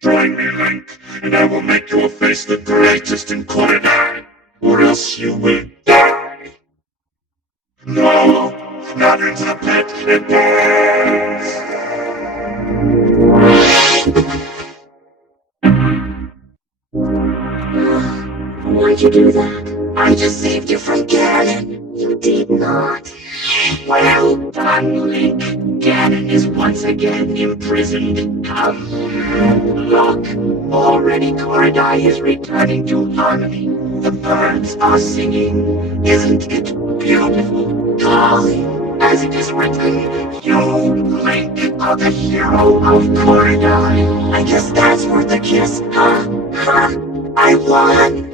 Join me, Link, and I will make your face the greatest in Corridor, or else you will die. No, not into the pit, it burns! Why'd you do that? I just saved you from Ganon. You did not. Well done, Link. Ganon is once again imprisoned. Look. Already Corridor is returning to harmony. The birds are singing. Isn't it beautiful? Golly, as it is written, you, Link, are the hero of Corridor. I guess that's worth a kiss, huh? I won!